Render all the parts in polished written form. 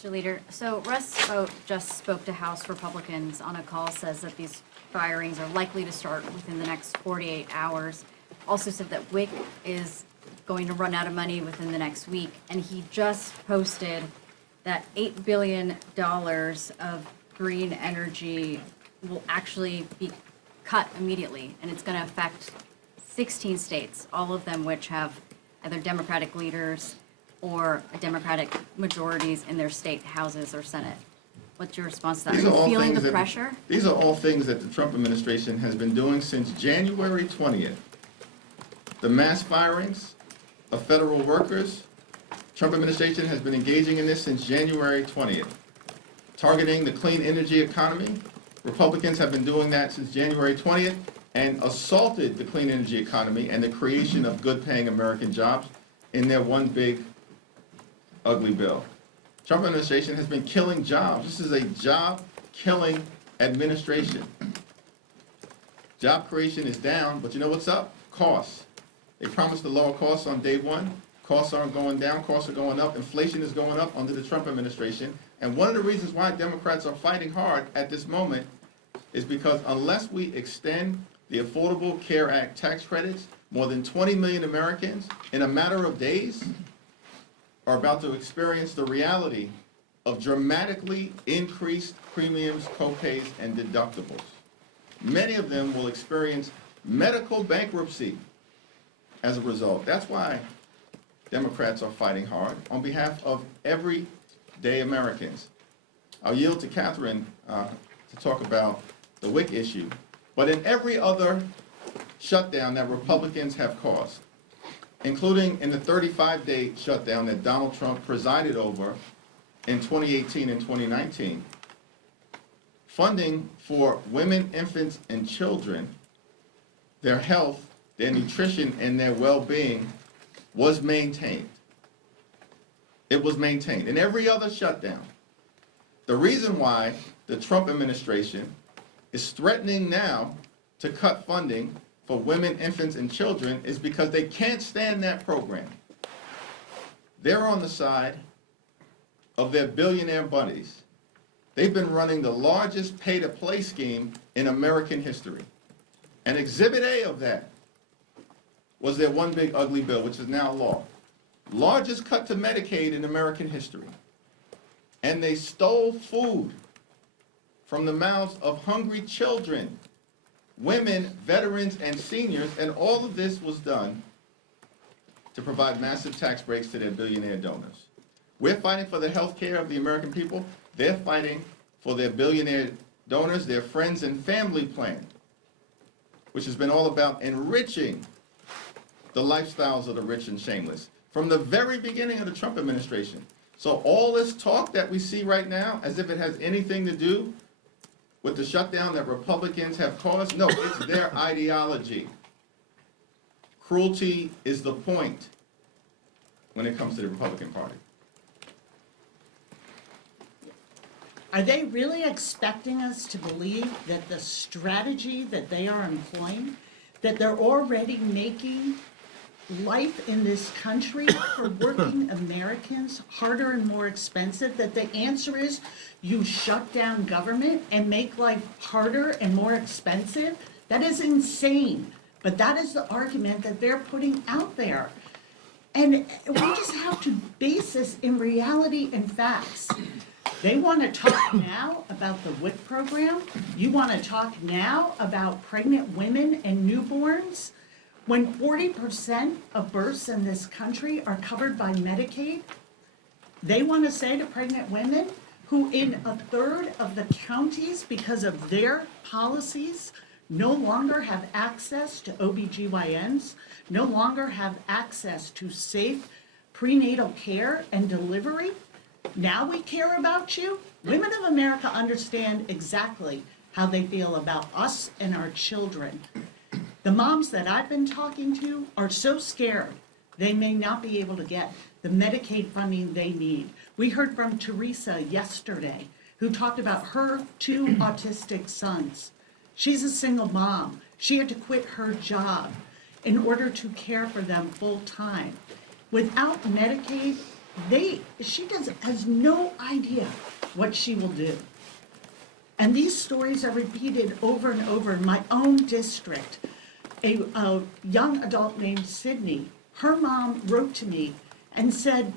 Mr. Leader. So Russ just spoke to House Republicans on a call, says that these firings are likely to start within the next 48 hours. Also said that WIC is going to run out of money within the next week. And he just posted that $8 billion of green energy will actually be cut immediately. And it's going to affect 16 states, all of them which have either Democratic leaders or Democratic majorities in their state houses or Senate. What's your response to that? Are you feeling the pressure? These are all things that the Trump administration has been doing since January 20th. The mass firings of federal workers, Trump administration has been engaging in this since January 20th. Targeting the clean energy economy, Republicans have been doing that since January 20th and assaulted the clean energy economy and the creation of good-paying American jobs in their one big ugly bill. Trump administration has been killing jobs. This is a job-killing administration. Job creation is down, but you know what's up? Costs. They promised to lower costs on day one. Costs aren't going down, costs are going up. Inflation is going up under the Trump administration. And one of the reasons why Democrats are fighting hard at this moment is because unless we extend the Affordable Care Act tax credits, more than 20 million Americans in a matter of days are about to experience the reality of dramatically increased premiums, copays, and deductibles. Many of them will experience medical bankruptcy as a result. That's why Democrats are fighting hard on behalf of everyday Americans. I'll yield to Catherine to talk about the WIC issue, but in every other shutdown that Republicans have caused, including in the 35-day shutdown that Donald Trump presided over in 2018 and 2019, funding for women, infants, and children, their health, their nutrition, and their well-being was maintained. It was maintained in every other shutdown. The reason why the Trump administration is threatening now to cut funding for women, infants, and children is because they can't stand that program. They're on the side of their billionaire buddies. They've been running the largest pay-to-play scheme in American history. And Exhibit A of that was their one big ugly bill, which is now law. Largest cut to Medicaid in American history. And they stole food from the mouths of hungry children, women, veterans, and seniors, and all of this was done to provide massive tax breaks to their billionaire donors. We're fighting for the health care of the American people. They're fighting for their billionaire donors, their friends and family plan, which has been all about enriching the lifestyles of the rich and shameless from the very beginning of the Trump administration. So all this talk that we see right now, as if it has anything to do with the shutdown that Republicans have caused, no, it's their ideology. Cruelty is the point when it comes to the Republican Party. Are they really expecting us to believe that the strategy that they are employing, that they're already making life in this country for working Americans harder and more expensive, that the answer is you shut down government and make life harder and more expensive? That is insane. But that is the argument that they're putting out there. And we just have to base this in reality and facts. They want to talk now about the WIC program. You want to talk now about pregnant women and newborns. When 40% of births in this country are covered by Medicaid, they want to say to pregnant women who in a third of the counties, because of their policies, no longer have access to OBGYNs, no longer have access to safe prenatal care and delivery. Now we care about you. Women of America understand exactly how they feel about us and our children. The moms that I've been talking to are so scared they may not be able to get the Medicaid funding they need. We heard from Teresa yesterday, who talked about her 2 autistic sons. She's a single mom. She had to quit her job in order to care for them full time. Without Medicaid, she has no idea what she will do. And these stories are repeated over and over in my own district. A young adult named Sydney, her mom wrote to me and said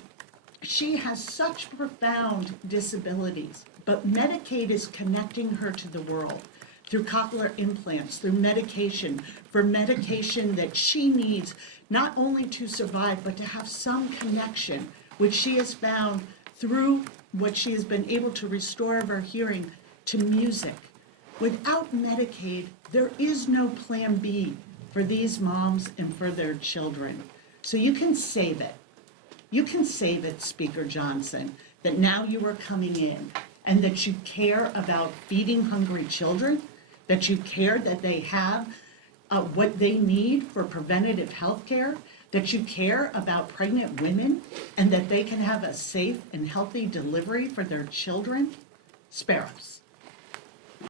she has such profound disabilities, but Medicaid is connecting her to the world through cochlear implants, through medication, for medication that she needs not only to survive, but to have some connection, which she has found through what she has been able to restore of her hearing to music. Without Medicaid, there is no plan B for these moms and for their children. So you can save it. You can save it, Speaker Johnson, that now you are coming in and that you care about feeding hungry children, that you care that they have what they need for preventative health care, that you care about pregnant women and that they can have a safe and healthy delivery for their children. Spare us.